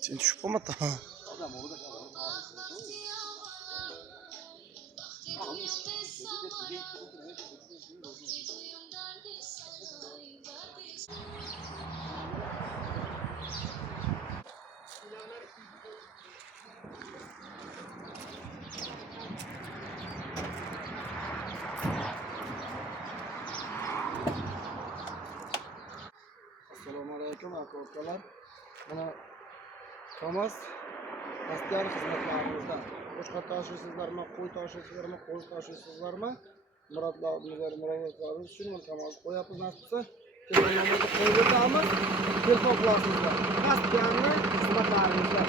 Sen düşüp olmadı. Assalomu alaykum aka-ukalar. Mana Kamaz Bastian xizmatlarimizdan qo'shqat tashiysizlarmi, qo'y tashiysizlarmi, qo'y tashiysizlarmi? Murojaatlaringiz uchun men Kamaz qo'yapmiz nasibsa. Telefon nomerni qo'yib beramiz. Telefon qilasizlar. Bastianni xizmatlarimizdan